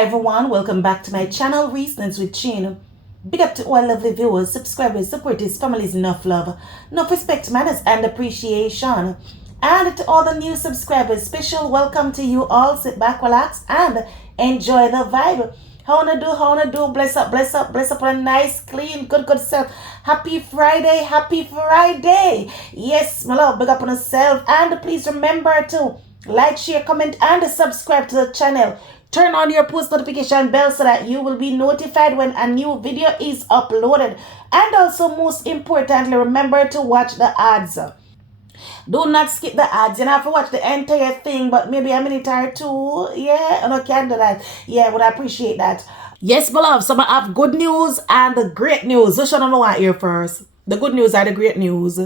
Hi everyone, welcome back to my channel, Reasons with Chin. Big up to all lovely viewers, subscribers, supporters, families, enough love, enough respect, manners, and appreciation. And to all the new subscribers, special welcome to you all. Sit back, relax, and enjoy the vibe. How wanna do, bless up on a nice, clean, good self. Happy Friday. Yes, my love, big up on yourself. And please remember to like, share, comment, and subscribe to the channel. Turn on your post notification bell so that you will be notified when a new video is uploaded. And also, most importantly, remember to watch the ads. Do not skip the ads. You don't have to watch the entire thing, but maybe a minute or two. Yeah, and I can do that. Yeah, would appreciate that. Yes, my love. So I have good news and the great news. Which one I want to hear first? The good news or the great news?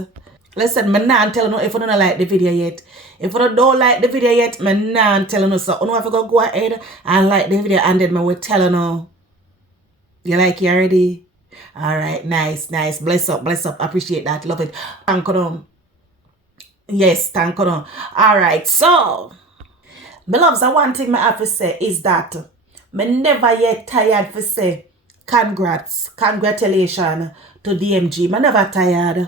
Listen, I'm not telling you if you don't like the video yet. If you don't like the video yet, I'm not telling you. So you have to go ahead and like the video and then I will tell you. You like it already? Alright, nice. Bless up. Appreciate that. Love it. Thank you. Yes, thank you. Alright, so my loves, one thing I have to say is that I never yet tired to say congratulations to DMG. I never tired.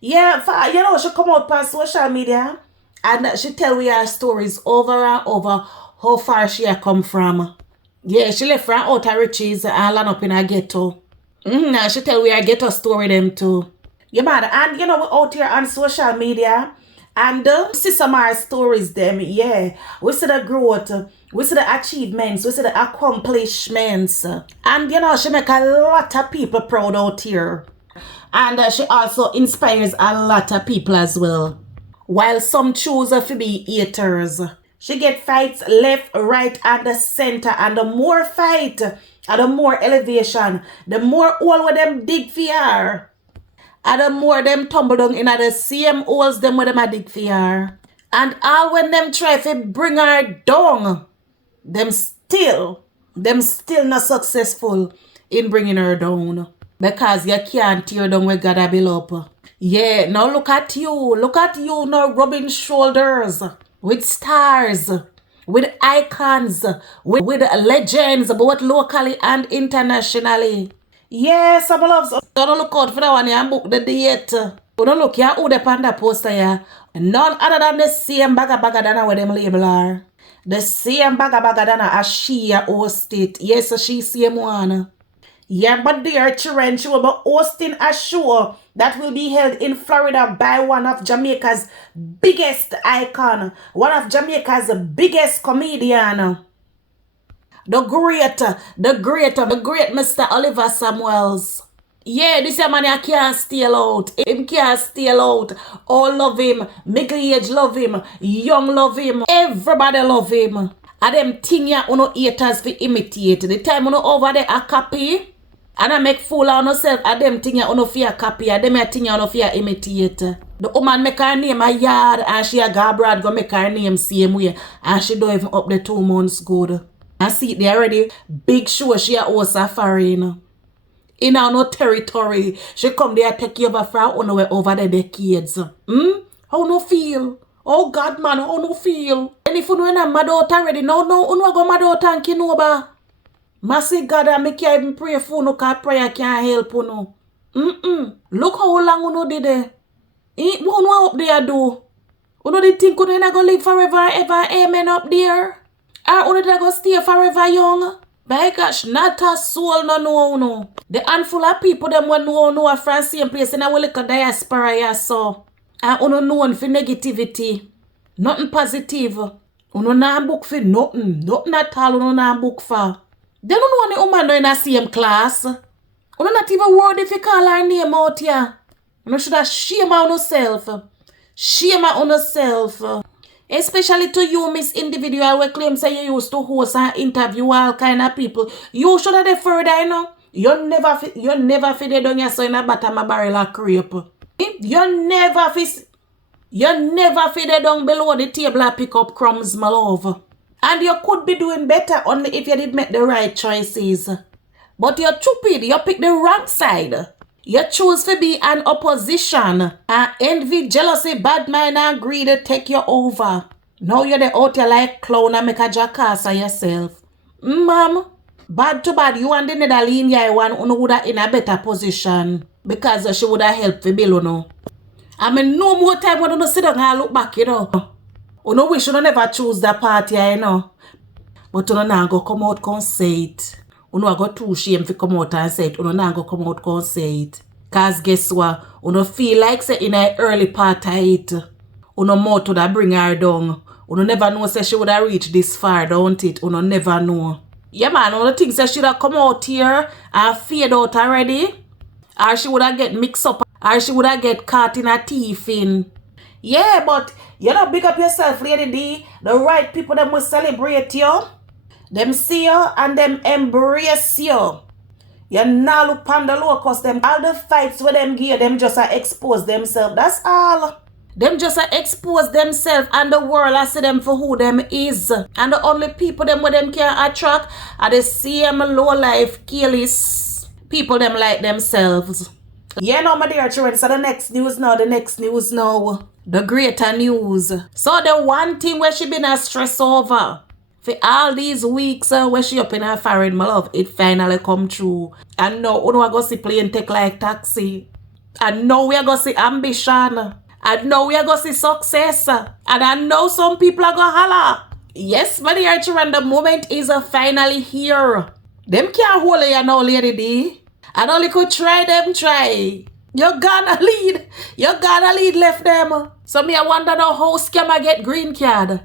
Yeah, you know, she come out on social media and she tell we her stories over and over how far she had come from. Yeah, she left from outer riches and land up in a ghetto. And she tell we her ghetto story them too. Yeah, man, and you know, we're out here on social media and see some of our stories them, yeah. We see the growth, we see the achievements, we see the accomplishments. And you know, she make a lot of people proud out here. And she also inspires a lot of people as well. While some choose to be haters. She get fights left, right, and the center. And the more fight, and the more elevation, the more hole with them dig for her. And the more them tumble down in the same holes them with them a dig for her. And all when them try to bring her down, them still not successful in bringing her down. Because you can't tear down where God build up. Yeah, now look at you now rubbing shoulders with stars, with icons, with legends, both locally and internationally. Yeah, some loves. Don't look out for that one and book the date. Don't look here who the panda poster here. None other than the same Baga Donna where them label are. The same Baga Donna as she host it. Yes, she same one. Yeah, but dear children, she will be hosting a show that will be held in Florida by one of Jamaica's biggest icon, one of Jamaica's biggest comedian, the great Mr. Oliver Samuels. Yeah, this man I can't steal out. Him can't steal out. All love him. Middle age love him. Young love him. Everybody love him. And them thing ya uno haters fi imitate. The time uno over there a copy. And I make fool of yourself at them thing you no fear copy, and them thing you no fear imitate. The woman make her name a yard and she a go abroad go make her name same way. And she don't even up the 2 months good. I see it there already. Big show she a host a foreign. In no territory. She come there take you over from over the decades. How no feel? Oh God man, how no feel? And if you know a mad out already, no, go mad out and Kinoba. Mercy God, I make you even pray for no, because prayer can't help you no. Look how long you did it. What up there do? You know they think you not gonna live forever ever, amen up there? Or you not gonna stay forever young? By gosh, not a soul no. The handful of people them when know a from same place in a little diaspora ya so. And you known for negativity. Nothing positive. You not book for nothing. Nothing at all you not book for. They don't know any woman in the same class. You not even worried if you call her name out here. You should have shame on yourself. Shame on yourself. Especially to you, Miss Individual, who claim say you used to host and interview all kind of people. You should have further, you know. You never fit it down your son in a bottom of barrel of crepe. You never fit it down below the table and pick up crumbs, my love. And you could be doing better only if you did make the right choices. But you're stupid. You pick the wrong side. You choose to be an opposition. And envy, jealousy, bad mind, and greed take you over. Now you're the out here like clown and make a jackass of yourself. Ma'am, bad to bad, you and the Netherlands yeah, one who would have in a better position because she would have helped the bill, you know. I mean, no more time when you sit down and look back, you know. You know, we should never choose that party, you know. But you know, now go come out and say it. You know, I got too shame to come out and say it. You know, now go come out and say it. Because guess what? You know, feel like say in an early part of it. You know, more to that bring her down. You know, never know say she would have reached this far, don't it? You know, never know. Yeah, man, all the things that should have come out here and fade out already. Or she would have get mixed up. Or she would have get caught in a thief in. Yeah, but you know, big up yourself, Lady D. The right people, them will celebrate you. Them see you and them embrace you. You now look on the locust, them. All the fights with them gear, them just expose themselves. That's all. Them just expose themselves and the world I see them for who them is. And the only people them with them can attract are the same low life, careless people them like themselves. Yeah, no, my dear children. So the next news now, the greater news. So the one thing where she been a stress over for all these weeks where she up in her foreign, my love, it finally come true. And now we are going to see plane take like taxi. And now we are going to see ambition. And now we are going to see success. And I know some people are going to holler. Yes, my dear children, the moment is finally here. Them can't hold you now, Lady D. And only could try them try. You're gonna lead. You're gonna lead left them. So me I wonder now how scammer get green card.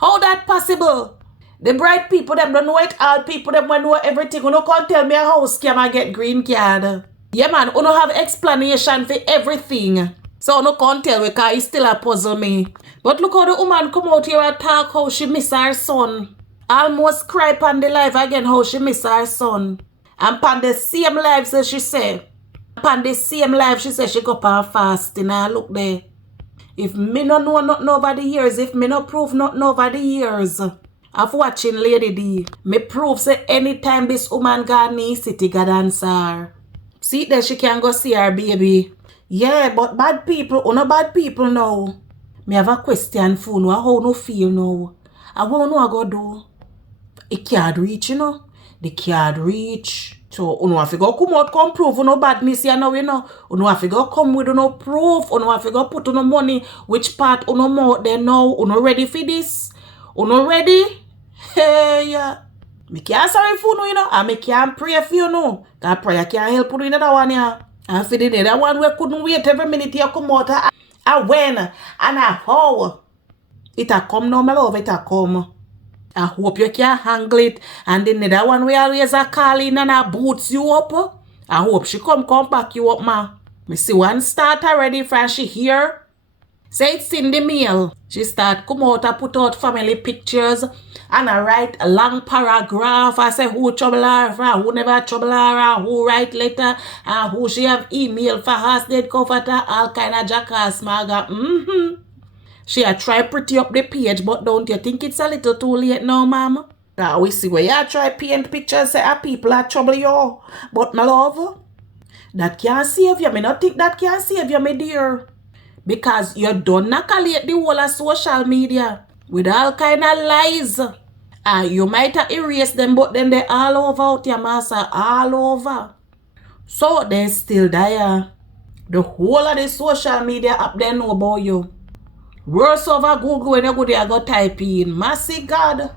How that possible? The bright people them don't know it all. People them know everything. You no can't tell me how scammer get green card. Yeah man, you no have explanation for everything. So you no can't tell because it still a puzzle me. But look how the woman come out here and talk how she miss her son. Almost cry on the live again how she miss her son. And upon the same life, so she say, upon the same life, she say she go up and fasting and look there. If me no know nothing over the years, if me no prove nothing over the years of watching Lady D, me prove say anytime this woman got me city, God answer her. See there, she can go see her baby. Yeah, but bad people, no bad people now. Me have a question for you, how no feel now. And what no I go do? It can't reach, you know. They can't reach. So, you know, if you go come out, come prove, you know, badness, you know, you know, if you go come with, you know, proof, you know, if you go put, you know, money, which part, you know, more there now, you know, ready for this? You know, ready? Hey, yeah. Me can't sorry for you, you know, and me can't pray for you, know. That prayer can't help you in that one, yeah. And for the other one, we couldn't wait every minute you come out, and when, and how. It'll come now, my love, it'll come. I hope you can handle it. And the other one we always are calling and I boots you up. I hope she come back you up, ma. Me see one start already from she here. Say it's in the mail. She start come out and put out family pictures. And I write a long paragraph. I say who trouble her, who never trouble her, who write letter, and who she have email for her dead comforter, all kind of jackass, maga. She a try pretty up the page, but don't you think it's a little too late now, ma'am? Now we see where you try paint pictures, say people are trouble you. But my love, that can't save you. Me not think that can save you, my dear. Because you don't collect the whole of social media with all kind of lies. And you might have erased them, but then they all over out your master, all over. So they still there. The whole of the social media up there know about you. Worse over Google when you go there, go type in. Mercy God.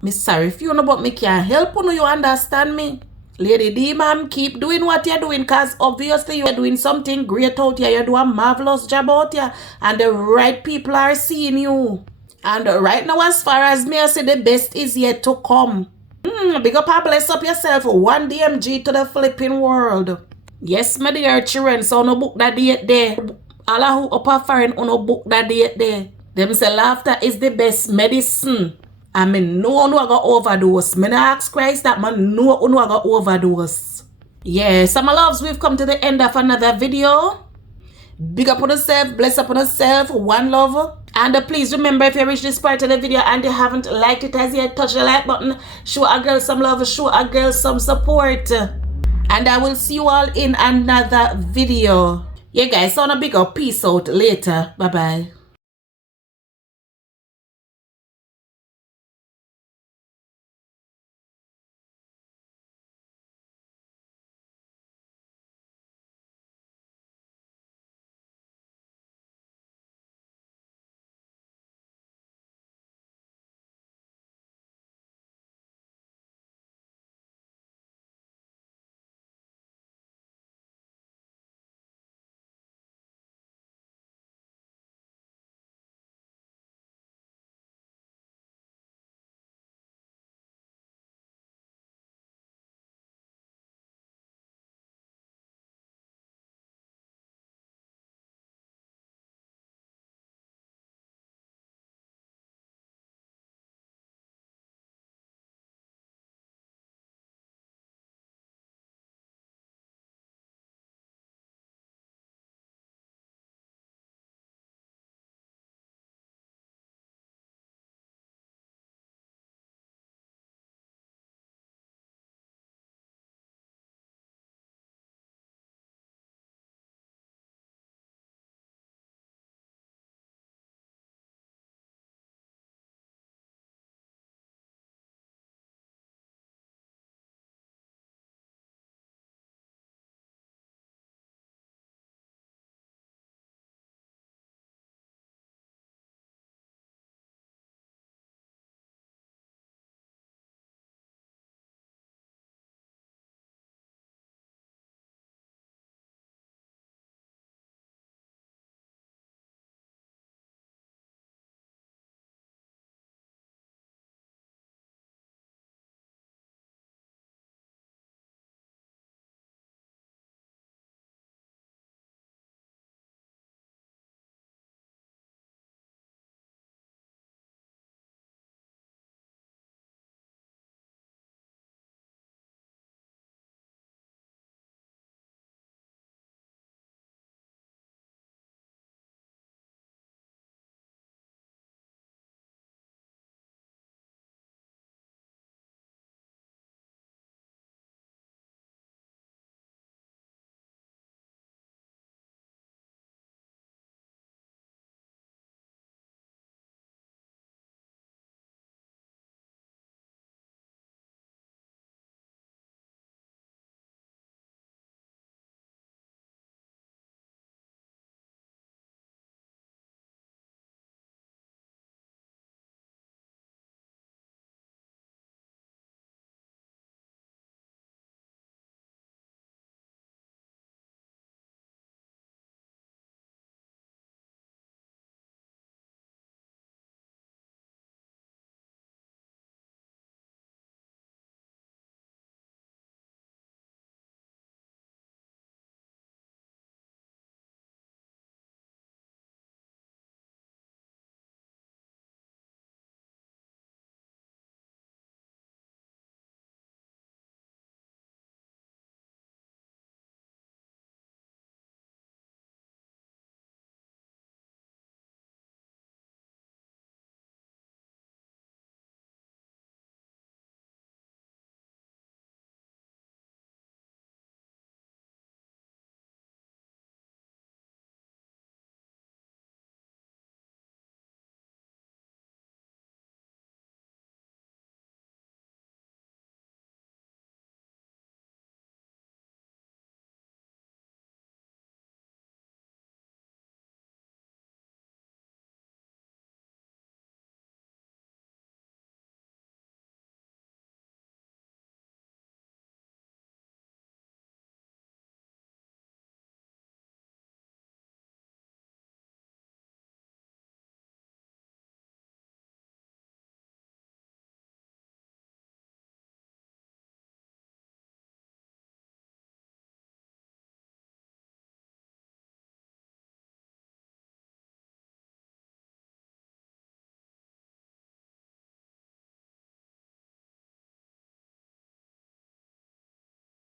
Me sorry if you know, but me can't help you, you understand me? Lady D, ma'am, keep doing what you're doing, because obviously you're doing something great out here. You're doing a marvelous job out here. And the right people are seeing you. And right now, as far as me, I say the best is yet to come. Big up and bless up yourself. One DMG to the flipping world. Yes, my dear children, so no book that date there. Allah who up a foreign no book that date there. Them say laughter is the best medicine. I mean, no one will go overdose. Me not ask Christ that man no one will go overdose. Yes, my loves, we've come to the end of another video. Big up on yourself, bless up on yourself, one love. And please remember, if you reach this part of the video and you haven't liked it as yet, touch the like button. Show a girl some love, show a girl some support. And I will see you all in another video. Yeah guys, so on a big up, peace out later. Bye bye.